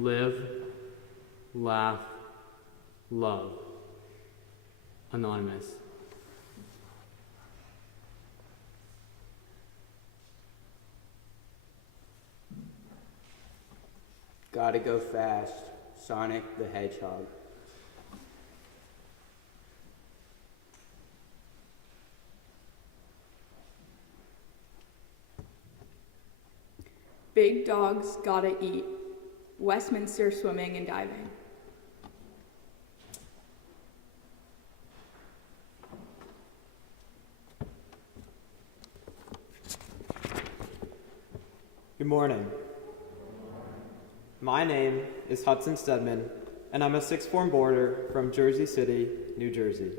Live, laugh, love. Anonymous. Gotta go fast. Sonic the Hedgehog. Big dogs gotta eat. Westminster swimming and diving. Good morning. My name is Hudson Stedman, and I'm a sixth form boarder from Jersey City, New Jersey.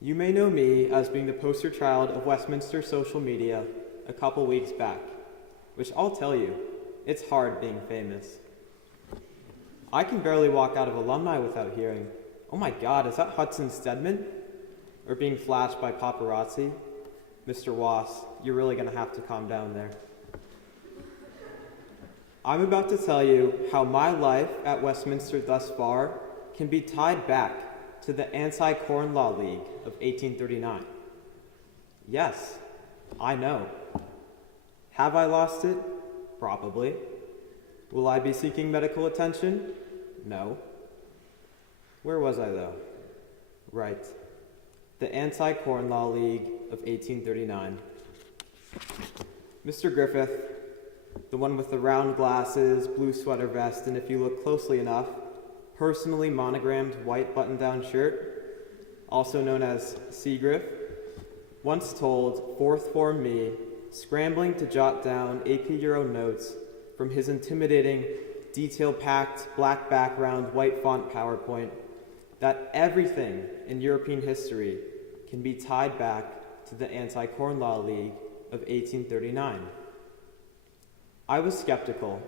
You may know me as being the poster child of Westminster social media a couple weeks back, which I'll tell you, it's hard being famous. I can barely walk out of alumni without hearing, "Oh my God, is that Hudson Stedman?" Or being flashed by paparazzi. Mr. Wass, you're really gonna have to calm down there. I'm about to tell you how my life at Westminster thus far can be tied back to the Anti-Corn Law League of 1839. Yes, I know. Have I lost it? Probably. Will I be seeking medical attention? No. Where was I though? Right. The Anti-Corn Law League of 1839. Mr. Griffith, the one with the round glasses, blue sweater vest, and if you look closely enough, personally monogrammed white button-down shirt, also known as Seagriff, once told fourth form me, scrambling to jot down AP Euro notes from his intimidating, detail-packed, black background, white font PowerPoint, that everything in European history can be tied back to the Anti-Corn Law League of 1839. I was skeptical,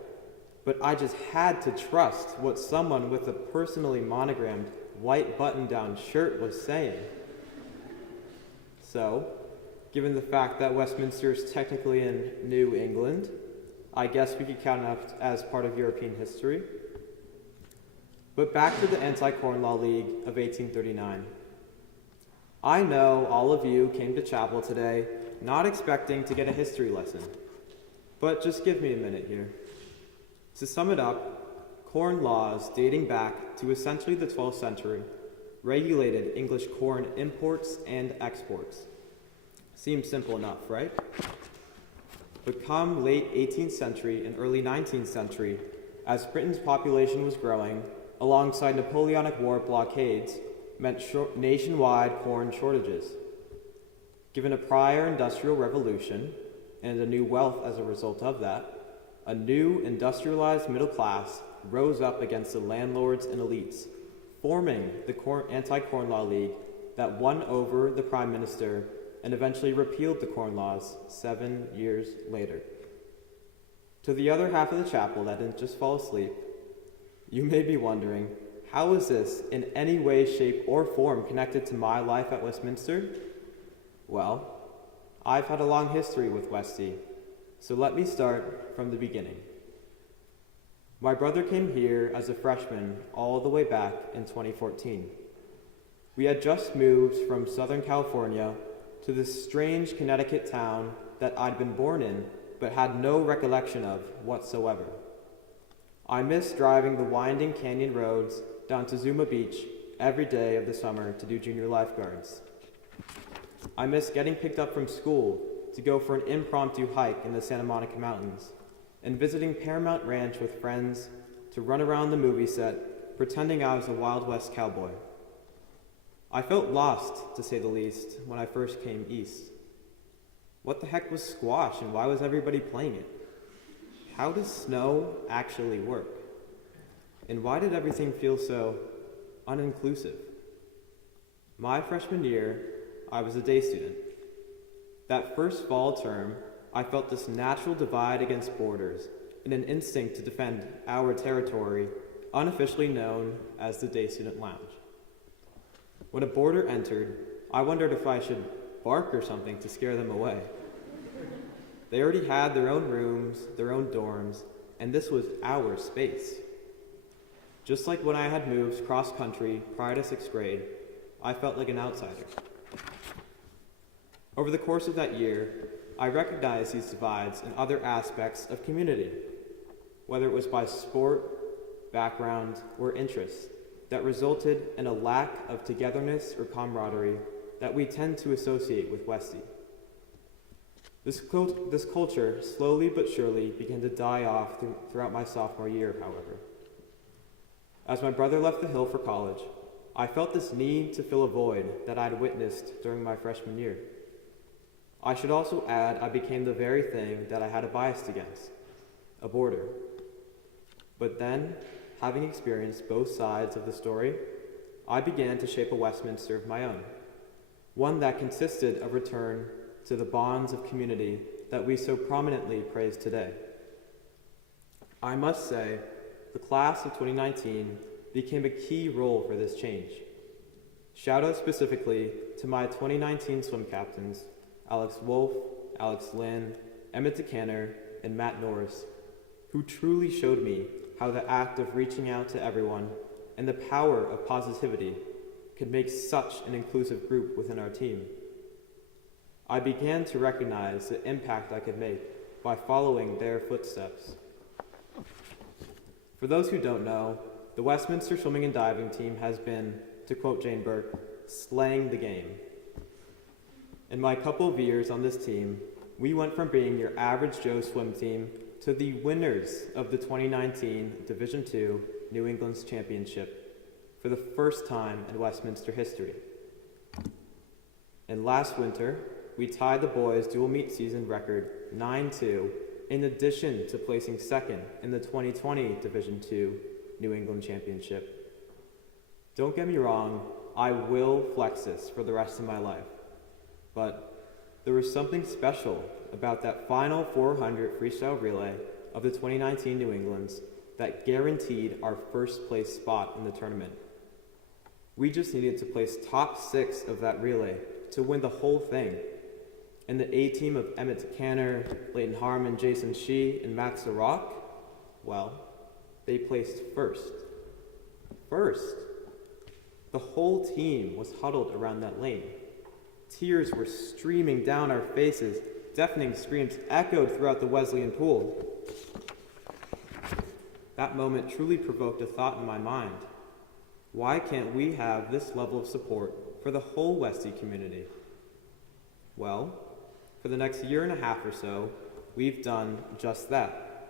but I just had to trust what someone with a personally monogrammed white button-down shirt was saying. So, given the fact that Westminster is technically in New England, I guess we could count it up as part of European history. But back to the Anti-Corn Law League of 1839. I know all of you came to chapel today not expecting to get a history lesson. But just give me a minute here. To sum it up, corn laws dating back to essentially the 12th century regulated English corn imports and exports. Seems simple enough, right? But come late 18th century and early 19th century, as Britain's population was growing, alongside Napoleonic War blockades, meant nationwide corn shortages. Given a prior industrial revolution, and a new wealth as a result of that, a new industrialized middle class rose up against the landlords and elites, forming the Anti-Corn Law League that won over the Prime Minister and eventually repealed the Corn Laws 7 years later. To the other half of the chapel that didn't just fall asleep, you may be wondering, how is this in any way, shape, or form connected to my life at Westminster? Well, I've had a long history with Westy, so let me start from the beginning. My brother came here as a freshman all the way back in 2014. We had just moved from Southern California to this strange Connecticut town that I'd been born in but had no recollection of whatsoever. I missed driving the winding canyon roads down to Zuma Beach every day of the summer to do junior lifeguards. I miss getting picked up from school to go for an impromptu hike in the Santa Monica Mountains, and visiting Paramount Ranch with friends to run around the movie set, pretending I was a Wild West cowboy. I felt lost, to say the least, when I first came east. What the heck was squash, and why was everybody playing it? How does snow actually work? And why did everything feel so uninclusive? My freshman year, I was a day student. That first fall term, I felt this natural divide against borders and an instinct to defend our territory, unofficially known as the Day Student Lounge. When a boarder entered, I wondered if I should bark or something to scare them away. They already had their own rooms, their own dorms, and this was our space. Just like when I had moved cross-country prior to 6th grade, I felt like an outsider. Over the course of that year, I recognized these divides in other aspects of community, whether it was by sport, background, or interest, that resulted in a lack of togetherness or camaraderie that we tend to associate with Westie. This culture slowly but surely began to die off throughout my sophomore year, however. As my brother left the Hill for college, I felt this need to fill a void that I'd witnessed during my freshman year. I should also add I became the very thing that I had a bias against, a boarder. But then, having experienced both sides of the story, I began to shape a Westminster of my own, one that consisted of return to the bonds of community that we so prominently praise today. I must say, the class of 2019 became a key role for this change. Shout out specifically to my 2019 swim captains, Alex Wolf, Alex Lynn, Emmett DeCanner, and Matt Norris, who truly showed me how the act of reaching out to everyone and the power of positivity could make such an inclusive group within our team. I began to recognize the impact I could make by following their footsteps. For those who don't know, the Westminster swimming and diving team has been, to quote Jane Burke, slaying the game. In my couple of years on this team, we went from being your average Joe swim team to the winners of the 2019 Division II New England's Championship for the first time in Westminster history. And last winter, we tied the boys' dual meet season record 9-2, in addition to placing second in the 2020 Division II New England Championship. Don't get me wrong, I will flex this for the rest of my life. But there was something special about that final 400 freestyle relay of the 2019 New Englands that guaranteed our first place spot in the tournament. We just needed to place top 6 of that relay to win the whole thing. And the A team of Emmett DeCanner, Leighton Harmon, Jason Shee, and Max Zarock, well, they placed first. First. The whole team was huddled around that lane. Tears were streaming down our faces. Deafening screams echoed throughout the Wesleyan pool. That moment truly provoked a thought in my mind. Why can't we have this level of support for the whole Westie community? Well, for the next year and a half or so, we've done just that.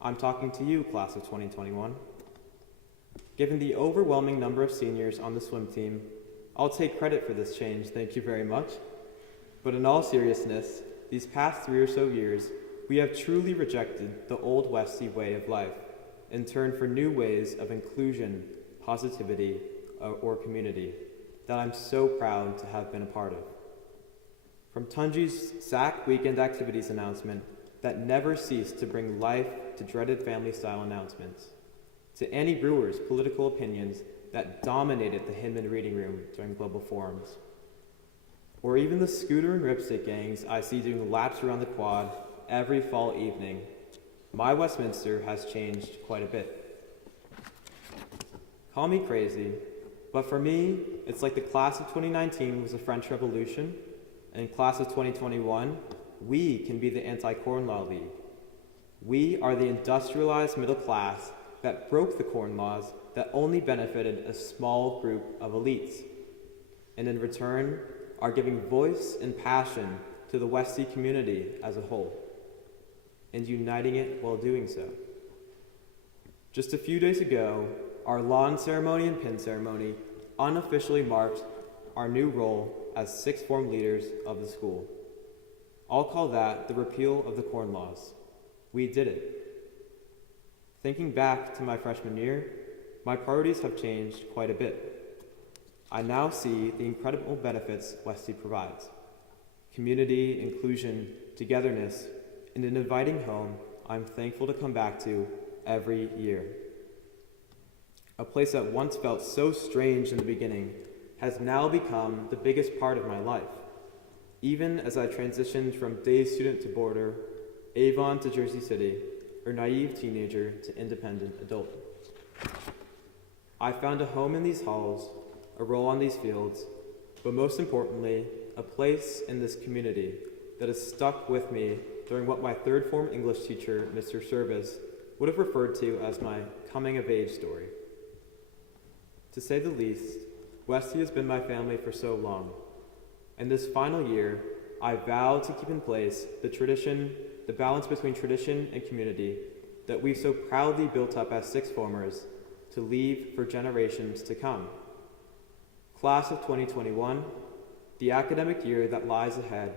I'm talking to you, class of 2021. Given the overwhelming number of seniors on the swim team, I'll take credit for this change, thank you very much. But in all seriousness, these past 3 or so years, we have truly rejected the old Westie way of life and turned for new ways of inclusion, positivity, or community that I'm so proud to have been a part of. From Tunji's SAC weekend activities announcement that never ceased to bring life to dreaded family-style announcements, to Annie Brewer's political opinions that dominated the Hinman reading room during global forums, or even the scooter and ripstick gangs I see doing laps around the quad every fall evening, my Westminster has changed quite a bit. Call me crazy, but for me, it's like the class of 2019 was the French Revolution, and in class of 2021, we can be the Anti-Corn Law League. We are the industrialized middle class that broke the corn laws that only benefited a small group of elites, and in return are giving voice and passion to the Westie community as a whole, and uniting it while doing so. Just a few days ago, our lawn ceremony and pin ceremony unofficially marked our new role as sixth form leaders of the school. I'll call that the repeal of the corn laws. We did it. Thinking back to my freshman year, my priorities have changed quite a bit. I now see the incredible benefits Westie provides: community, inclusion, togetherness, and an inviting home I'm thankful to come back to every year. A place that once felt so strange in the beginning has now become the biggest part of my life, even as I transitioned from day student to boarder, Avon to Jersey City, or naive teenager to independent adult. I found a home in these halls, a role on these fields, but most importantly, a place in this community that has stuck with me during what my third form English teacher, Mr. Service, would have referred to as my coming of age story. To say the least, Westy has been my family for so long, and this final year, I vow to keep in place the balance between tradition and community that we've so proudly built up as sixth formers to leave for generations to come. Class of 2021, the academic year that lies ahead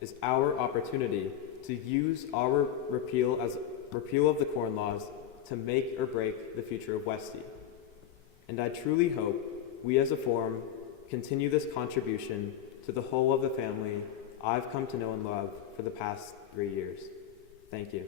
is our opportunity to use our repeal of the Corn Laws to make or break the future of Westy. And I truly hope we as a forum continue this contribution to the whole of the family I've come to know and love for the past 3 years. Thank you.